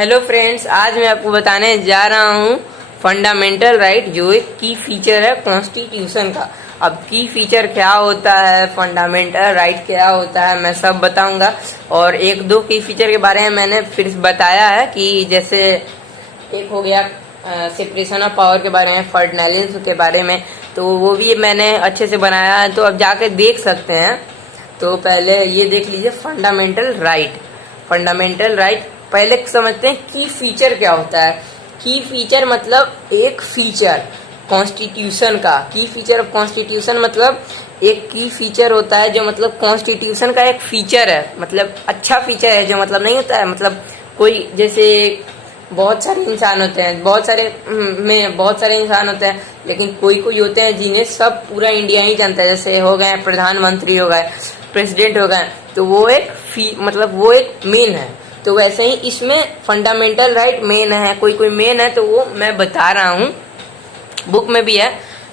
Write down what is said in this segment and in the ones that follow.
Hello friends, आज मैं आपको बताने जा रहा हूँ फंडामेंटल राइट, जो एक की फीचर है कॉन्स्टिट्यूशन का। अब की फीचर क्या होता है, फंडामेंटल राइट क्या होता है, मैं सब बताऊंगा। और एक दो की फीचर के बारे में मैंने फिर बताया है कि जैसे एक हो गया सेपरेशन ऑफ पावर के बारे में, फर्टिलाइजेशन के बारे में, तो वो भी मैंने अच्छे से बनाया है, तो अब जाके देख सकते हैं। तो पहले ये देख लीजिए फंडामेंटल राइट। फंडामेंटल राइट पहले समझते हैं की फीचर क्या होता है। की फीचर मतलब एक फीचर कॉन्स्टिट्यूशन का। की फीचर ऑफ कॉन्स्टिट्यूशन मतलब एक की फीचर होता है जो मतलब कॉन्स्टिट्यूशन का एक फीचर है, मतलब अच्छा फीचर है, जो मतलब नहीं होता है, मतलब कोई जैसे बहुत सारे इंसान होते हैं, बहुत सारे इंसान होते हैं, लेकिन कोई कोई होते हैं जिन्हें सब पूरा इंडिया ही जानता है। जैसे हो गए प्रधानमंत्री, हो गए प्रेसिडेंट, हो गए, तो वो एक मतलब वो एक मेन है। तो वैसे ही इसमें फंडामेंटल राइट मेन है। कोई कोई मेन है तो वो मैं बता रहा हूँ, बुक में भी है।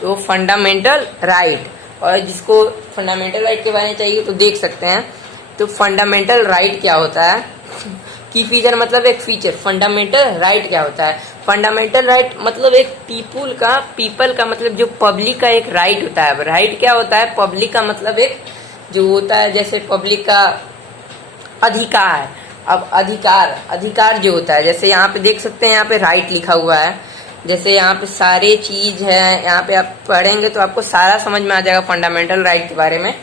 तो फंडामेंटल राइट, और जिसको फंडामेंटल राइट के बारे में चाहिए तो देख सकते हैं। तो फंडामेंटल राइट क्या होता है, की फीचर मतलब एक फीचर। फंडामेंटल राइट क्या होता है, फंडामेंटल राइट मतलब एक पीपल का मतलब जो पब्लिक का एक राइट होता है। राइट क्या होता है, पब्लिक का मतलब एक जो होता है, जैसे पब्लिक का अधिकार। अब अधिकार जो होता है, जैसे यहाँ पे देख सकते हैं, यहाँ पे राइट लिखा हुआ है। जैसे यहाँ पे सारे चीज है, यहाँ पे आप पढ़ेंगे तो आपको सारा समझ में आ जाएगा फंडामेंटल राइट के बारे में।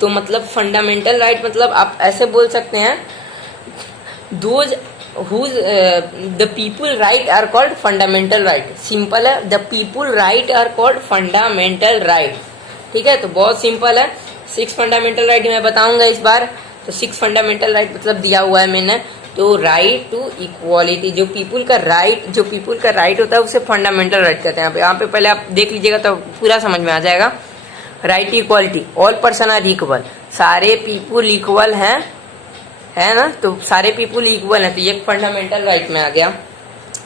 तो मतलब फंडामेंटल राइट मतलब आप ऐसे बोल सकते हैं, those whose the people right are called fundamental right। Simple है, the people right are called fundamental right। ठीक है, तो बहुत सिंपल है। 6 फंडामेंटल राइट मैं बताऊंगा इस बार। तो 6 फंडामेंटल राइट मतलब दिया हुआ है मैंने। तो राइट टू इक्वालिटी, जो पीपुल का राइट होता है उसे फंडामेंटल राइट कहते हैं। यहाँ पे पहले आप देख लीजिएगा तो पूरा समझ में आ जाएगा। Right to equality, all person are equal, सारे पीपुल इक्वल हैं, है ना। तो सारे पीपुल इक्वल है, तो ये फंडामेंटल राइट में आ गया।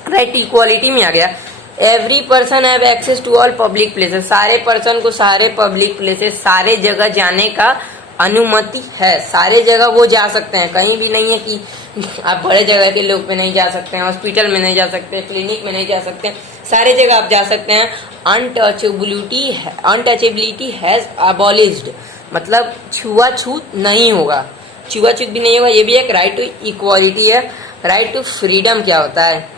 राइट इक्वालिटी में आ गया, every person have access to all public places, सारे पर्सन को सारे पब्लिक प्लेसेस, सारे जगह जाने का अनुमति है। सारे जगह वो जा सकते हैं, कहीं भी नहीं है कि आप बड़े जगह के लोग पे नहीं जा सकते हैं, हॉस्पिटल में नहीं जा सकते, क्लिनिक में नहीं जा सकते हैं, सारे जगह आप जा सकते हैं। अनटचेबिलिटी हैज अबॉलिश्ड, मतलब छुआछूत नहीं होगा, छुआछूत भी नहीं होगा। ये भी एक राइट टू इक्वालिटी है। राइट टू फ्रीडम क्या होता है,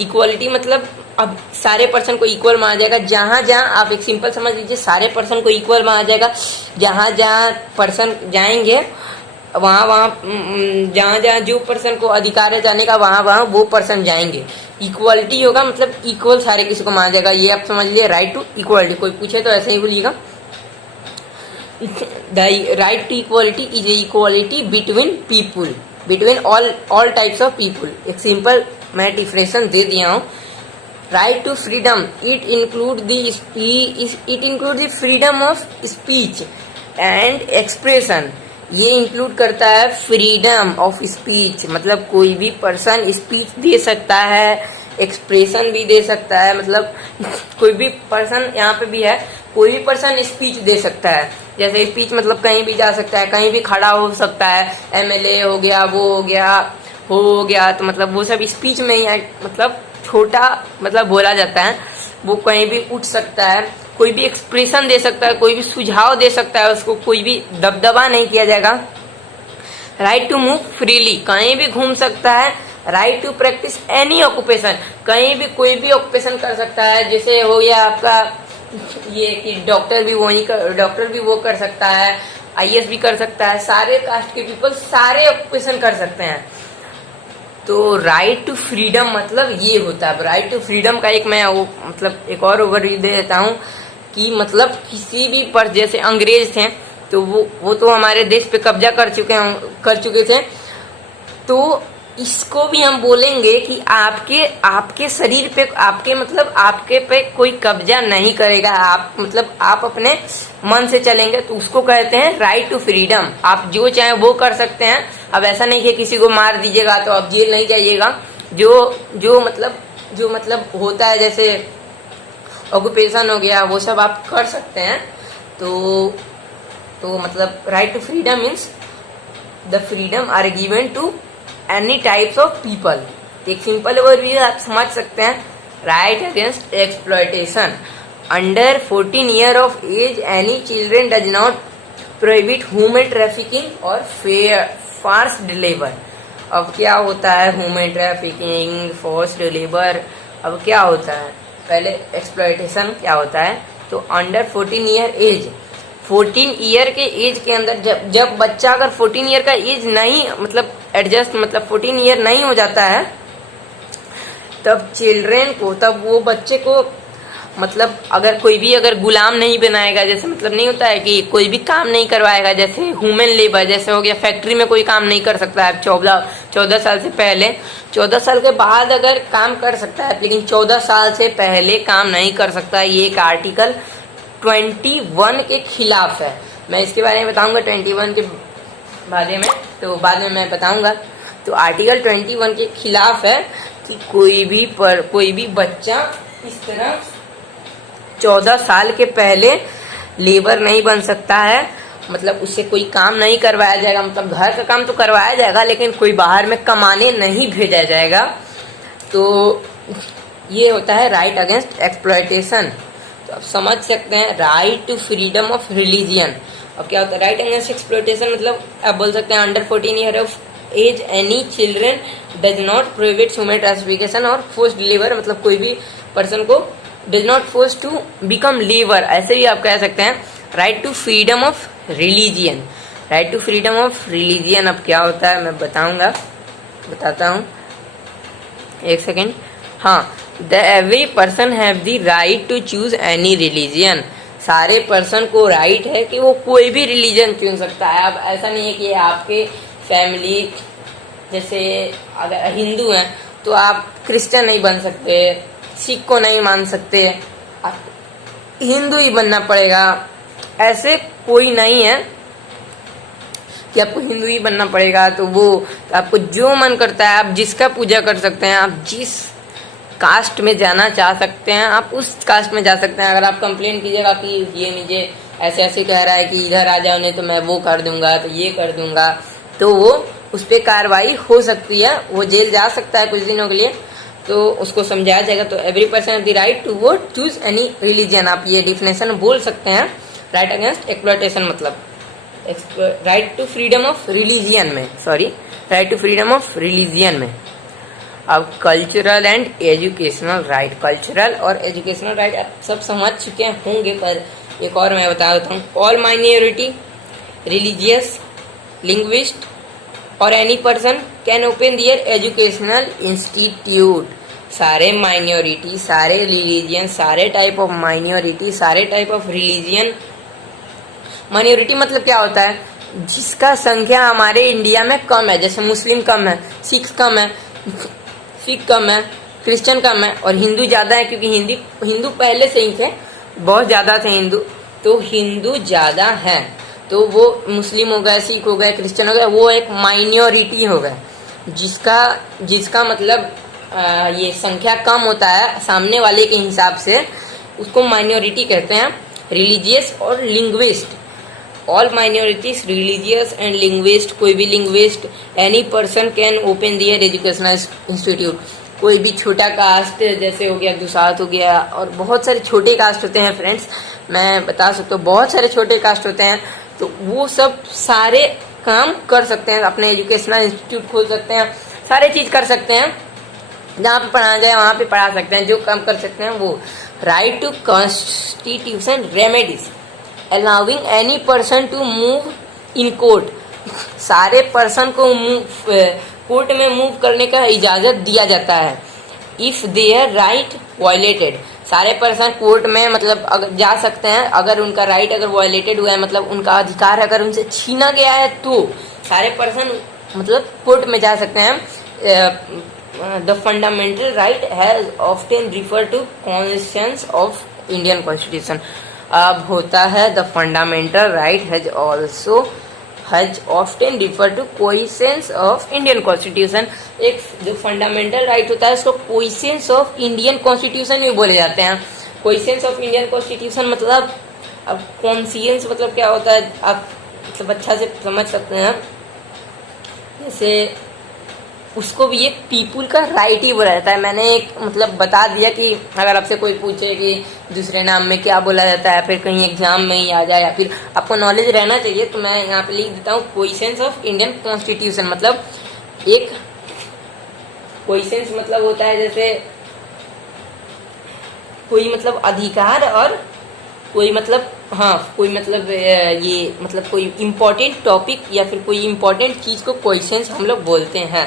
इक्वालिटी मतलब अब सारे पर्सन को इक्वल माना जाएगा। जहां जहां आप एक सिंपल समझ लीजिए, सारे पर्सन को इक्वल माना जाएगा। जहां जहां पर्सन जाएंगे, जहां जहां जो पर्सन को अधिकार है जाने का, वहां वहां वो पर्सन जाएंगे। इक्वालिटी होगा मतलब इक्वल सारे किसी को माना जाएगा। ये आप समझ लीजिए राइट टू इक्वालिटी। कोई पूछे तो ऐसे ही बोलिएगा, the right to equality is equality between people, between all types of people। एक सिंपल मैं डिफरेंशन दे दिया हूँ। Right to freedom, it include the freedom of speech and expression. ये इंक्लूड करता है फ्रीडम ऑफ स्पीच, मतलब कोई भी पर्सन स्पीच दे सकता है, एक्सप्रेशन भी दे सकता है। मतलब कोई भी पर्सन, यहाँ पे भी है, कोई भी पर्सन स्पीच दे सकता है। जैसे स्पीच मतलब कहीं भी जा सकता है, कहीं भी खड़ा हो सकता है। एमएलए हो गया, वो हो गया, तो मतलब वो सब स्पीच में ही है, मतलब छोटा मतलब बोला जाता है। वो कहीं भी उठ सकता है, कोई भी एक्सप्रेशन दे सकता है, कोई भी सुझाव दे सकता है, उसको कोई भी दबदबा नहीं किया जाएगा। राइट टू मूव फ्रीली, कहीं भी घूम सकता है। Right to practice any occupation, कहीं भी कोई भी ऑक्यूपेशन कर सकता है। जैसे हो गया आपका ये कि डॉक्टर भी वो कर सकता है, आईएएस भी कर सकता है, सारे कास्ट के पीपल सारे ऑक्यूपेशन कर सकते हैं। तो राइट टू फ्रीडम मतलब ये होता है। राइट टू फ्रीडम का एक मैं वो मतलब एक और ओवरव्यू दे देता हूँ कि मतलब किसी भी पर, जैसे अंग्रेज थे तो वो तो हमारे देश पे कब्जा कर चुके थे। तो इसको भी हम बोलेंगे कि आपके शरीर पे, आपके पे कोई कब्जा नहीं करेगा। आप अपने मन से चलेंगे, तो उसको कहते हैं राइट टू फ्रीडम। आप जो चाहे वो कर सकते हैं। अब ऐसा नहीं कि किसी को मार दीजिएगा तो आप जेल नहीं जाइएगा। जो मतलब होता है, जैसे ऑक्यूपेशन हो गया, वो सब आप कर सकते हैं। तो मतलब right to freedom means the freedom are given to any types of people. एक सिंपल ओवरव्यू आप समझ सकते हैं। Right against exploitation, under 14 year of age any children does not prohibit human trafficking और फोर्स्ड लेबर। अब क्या होता है ह्यूमन ट्रैफिकिंग, फोर्स्ड लेबर, अब क्या होता है, पहले एक्सप्लॉयटेशन क्या होता है, तो अंडर 14 ईयर एज, 14 ईयर के एज के अंदर जब बच्चा अगर 14 ईयर का एज नहीं मतलब एडजस्ट मतलब 14 ईयर नहीं हो जाता है, तब चिल्ड्रेन को, तब वो बच्चे को मतलब अगर कोई भी अगर गुलाम नहीं बनाएगा, जैसे मतलब नहीं होता है कि कोई भी काम नहीं करवाएगा, जैसे ह्यूमन लेबर जैसे हो गया, फैक्ट्री में कोई काम नहीं कर सकता है 14 साल से पहले, 14 साल के बाद अगर काम कर सकता है, लेकिन 14 साल से पहले काम नहीं कर सकता। ये एक आर्टिकल 21 के खिलाफ है। मैं इसके बारे में बताऊंगा 21 के बारे में, तो बाद में मैं बताऊंगा। तो आर्टिकल 21 के खिलाफ है कि कोई भी बच्चा इस तरह 14 साल के पहले लेबर नहीं बन सकता है, मतलब उससे कोई काम नहीं करवाया जाएगा, मतलब घर का काम तो करवाया जाएगा लेकिन कोई बाहर में कमाने नहीं भेजा जाएगा। तो ये होता है राइट अगेंस्ट एक्सप्लॉयटेशन। तो आप समझ सकते हैं right to freedom of religion. अब क्या होता है राइट अगेंस्ट एक्सप्लॉयटेशन, मतलब आप बोल सकते हैं under 14 year of age any children does not prohibit human trafficking और फोर्स्ड लेबर, मतलब कोई भी पर्सन को does not force to become labour, ऐसे भी आप कह सकते हैं। Right to freedom of religion, right to freedom of religion अब क्या होता है मैं बताता हूँ, एक सेकेंड। हाँ, the every person have the right to choose any religion, सारे पर्सन को राइट है कि वो कोई भी रिलीजन चुन सकता है। अब ऐसा नहीं है कि आपके फैमिली जैसे अगर हिंदू हैं तो आप क्रिश्चियन नहीं बन सकते, सिख को नहीं मान सकते, आप हिंदू ही बनना पड़ेगा, ऐसे कोई नहीं है कि आपको हिंदू ही बनना पड़ेगा। तो वो आपको जो मन करता है आप जिसका पूजा कर सकते हैं, आप जिस कास्ट में जाना चाह सकते हैं आप उस कास्ट में जा सकते हैं। अगर आप कंप्लेन कीजिएगा कि ये मुझे ऐसे ऐसे कह रहा है कि इधर आ जाओ नहीं तो मैं वो कर दूंगा, तो ये कर दूंगा, तो वो उस पर कार्रवाई हो सकती है, वो जेल जा सकता है कुछ दिनों के लिए, तो उसको समझाया जाएगा। तो every person have the right to vote choose any religion, आप ये डिफिनेशन बोल सकते हैं। राइट अगेंस्ट एक्सप्लॉयटेशन मतलब right to freedom of religion में, right to freedom of religion में। अब cultural and educational right, cultural और एजुकेशनल राइट आप सब समझ चुके होंगे, पर एक और मैं बता देता हूँ। ऑल माइनॉरिटी, रिलीजियस, लिंग्विस्ट और any person can open their educational institute. सारे माइनॉरिटी, सारे रिलीजियन, सारे टाइप ऑफ माइनॉरिटी, सारे टाइप ऑफ रिलीजियन। माइनॉरिटी मतलब क्या होता है, जिसका संख्या हमारे इंडिया में कम है, जैसे मुस्लिम कम है, सिख कम है, क्रिश्चियन कम है, और हिंदू ज़्यादा है क्योंकि हिंदू पहले से ही थे, बहुत ज़्यादा थे हिंदू, तो हिंदू ज़्यादा है, तो वो मुस्लिम हो गए, सिख हो गए, क्रिश्चियन हो गए, वो एक माइनॉरिटी हो गए। जिसका मतलब ये संख्या कम होता है सामने वाले के हिसाब से, उसको माइनॉरिटी कहते हैं। रिलीजियस और linguist, all minorities religious and linguist, कोई भी linguist, any person can open their educational institute. कोई भी छोटा कास्ट जैसे हो गया, दुसात हो गया, और बहुत सारे छोटे कास्ट होते हैं फ्रेंड्स, मैं बता सकता हूँ बहुत सारे छोटे कास्ट होते हैं, तो वो सब सारे काम कर सकते हैं, अपने एजुकेशनल इंस्टीट्यूट खोल सकते हैं, सारे चीज़ कर सकते हैं, जहाँ पे पढ़ाया जाए वहाँ पे पढ़ा सकते हैं, जो काम कर सकते हैं वो। Right to constitution remedies, allowing any person to move in court, सारे पर्सन को कोर्ट में मूव करने का इजाज़त दिया जाता है। इफ़ देयर राइट वायलेटेड, सारे पर्सन कोर्ट में मतलब अगर जा सकते हैं, अगर उनका राइट अगर वायलेटेड हुआ है, मतलब उनका अधिकार अगर उनसे छीना गया है, तो सारे पर्सन मतलब कोर्ट में जा सकते हैं। The fundamental right has often refer to constitution of Indian constitution. अब होता है the fundamental right has often refer to questions of Indian constitution. एक जो फंडामेंटल राइट होता है उसको क्वेश्चंस ऑफ इंडियन कॉन्स्टिट्यूशन भी बोले जाते हैं। क्वेश्चंस ऑफ इंडियन कॉन्स्टिट्यूशन मतलब, अब कॉन्सियंस मतलब क्या होता है आप मतलब अच्छा से समझ सकते हैं। जैसे उसको भी एक पीपुल का राइट ही बोला जाता है। मैंने एक मतलब बता दिया कि अगर आपसे कोई पूछे कि दूसरे नाम में क्या बोला जाता है, फिर कहीं एग्जाम में ही आ जाए या फिर आपको नॉलेज रहना चाहिए, तो मैं यहाँ पे लिख देता हूँ क्वेश्चंस ऑफ इंडियन कॉन्स्टिट्यूशन। मतलब एक क्वेश्चंस मतलब होता है जैसे कोई मतलब अधिकार और कोई मतलब कोई मतलब ये मतलब कोई इम्पोर्टेंट टॉपिक या फिर कोई इम्पोर्टेंट चीज़ को क्वेश्चंस हम लोग बोलते हैं।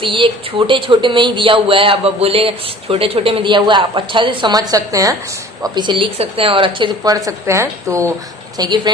तो ये एक छोटे छोटे में ही दिया हुआ है, अब बोले छोटे छोटे में दिया हुआ है, आप अच्छा से समझ सकते हैं, आप इसे लिख सकते हैं और अच्छे से पढ़ सकते हैं। तो थैंक यू फ्रेंड।